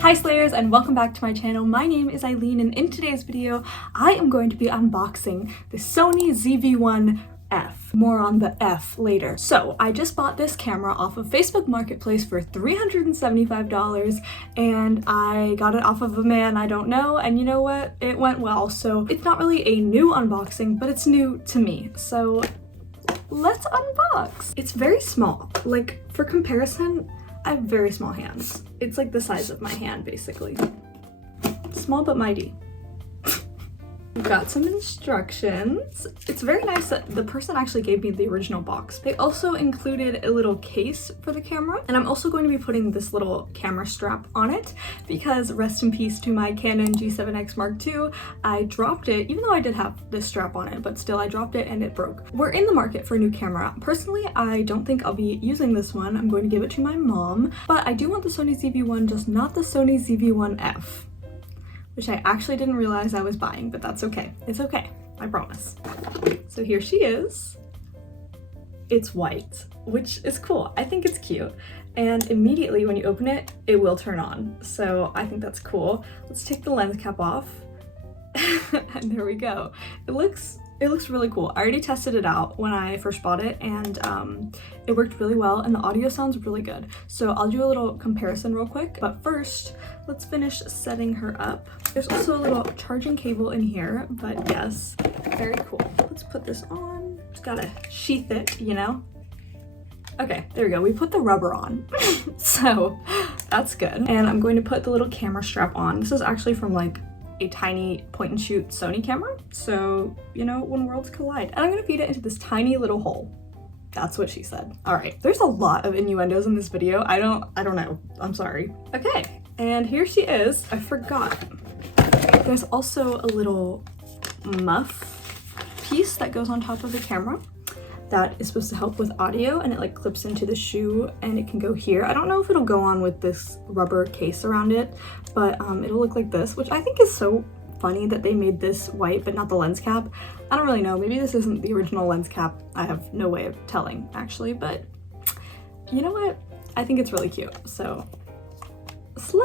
Hi Slayers, and welcome back to my channel. My name is Eileen, and in today's video I am going to be unboxing the Sony ZV-1F. More on the F later. So I just bought this camera off of Facebook Marketplace for $375 and I got it off of a man I don't know, and you know what? It went well. So it's not really a new unboxing, but it's new to me. So let's unbox. It's very small. Like, for comparison, I have very small hands. It's like the size of my hand, basically. Small but mighty. We've got some instructions. It's very nice that the person actually gave me the original box. They also included a little case for the camera, and I'm also going to be putting this little camera strap on it because rest in peace to my Canon G7X Mark II. I dropped it, even though I did have this strap on it, but still I dropped it and it broke. We're in the market for a new camera. Personally, I don't think I'll be using this one. I'm going to give it to my mom, but I do want the Sony ZV-1, just not the Sony ZV-1F. Which I actually didn't realize I was buying, but that's okay. It's okay, I promise. So here she is. It's white, which is cool. I think it's cute. And immediately when you open it, it will turn on. So I think that's cool. Let's take the lens cap off. And there we go. It looks really cool. I already tested it out when I first bought it, and it worked really well, and the audio sounds really good. So I'll do a little comparison real quick, but first let's finish setting her up. There's also a little charging cable in here, but yes, very cool. Let's put this on. Just gotta sheath it, you know? Okay, there we go. We put the rubber on. So that's good. And I'm going to put the little camera strap on. This is actually from like a tiny point and shoot Sony camera. So, you know, when worlds collide. And I'm gonna feed it into this tiny little hole. That's what she said. All right, there's a lot of innuendos in this video. I don't know, I'm sorry. Okay, and here she is. I forgot. There's also a little muff piece that goes on top of the camera that is supposed to help with audio, and it like clips into the shoe and it can go here. I don't know if it'll go on with this rubber case around it, but it'll look like this, which I think is so funny that they made this white but not the lens cap. I don't really know, maybe this isn't the original lens cap. I have no way of telling actually, but you know what? I think it's really cute, so slay!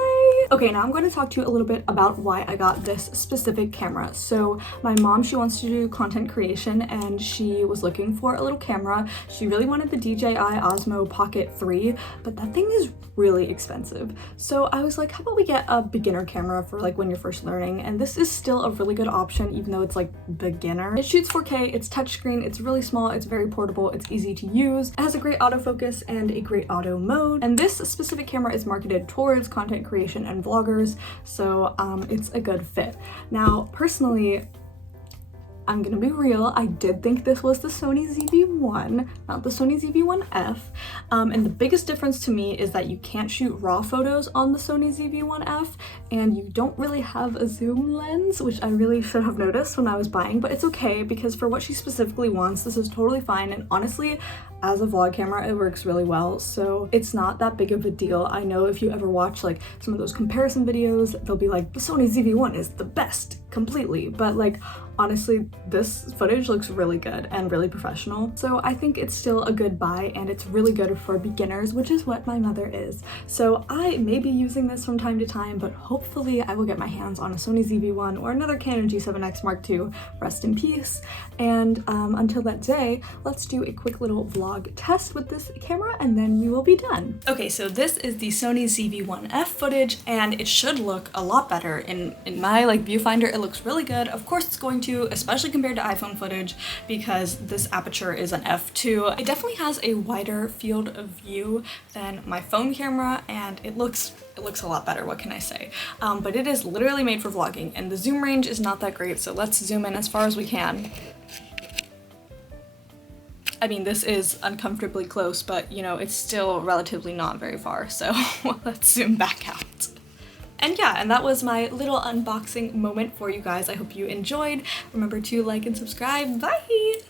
Okay, now I'm going to talk to you a little bit about why I got this specific camera. So my mom, she wants to do content creation and she was looking for a little camera. She really wanted the DJI Osmo Pocket 3, but that thing is really expensive. So I was like, how about we get a beginner camera for like when you're first learning? And this is still a really good option, even though it's like beginner. It shoots 4K, it's touchscreen, it's really small, it's very portable, it's easy to use. It has a great autofocus and a great auto mode. And this specific camera is marketed towards content creation and vloggers, so it's a good fit. Now, personally, I'm gonna be real, I did think this was the Sony ZV-1, not the Sony ZV-1F, and the biggest difference to me is that you can't shoot raw photos on the Sony ZV-1F, and you don't really have a zoom lens, which I really should have noticed when I was buying, but it's okay because for what she specifically wants, this is totally fine, and honestly, as a vlog camera, it works really well, so it's not that big of a deal. I know if you ever watch like some of those comparison videos, they'll be like, the Sony ZV-1 is the best completely, but like honestly, this footage looks really good and really professional. So I think it's still a good buy, and it's really good for beginners, which is what my mother is. So I may be using this from time to time, but hopefully I will get my hands on a Sony ZV-1 or another Canon G7X Mark II, rest in peace. And until that day, let's do a quick little vlog test with this camera and then we will be done. Okay, so this is the Sony ZV-1F footage, and it should look a lot better in my like viewfinder. It looks really good. Of course it's going to, especially compared to iPhone footage, because this aperture is an f2. It definitely has a wider field of view than my phone camera, and it looks a lot better, what can I say? But it is literally made for vlogging, and the zoom range is not that great, so let's zoom in as far as we can. I mean, this is uncomfortably close, but you know, it's still relatively not very far, so let's zoom back out. And yeah, and that was my little unboxing moment for you guys. I hope you enjoyed. Remember to like and subscribe. Bye!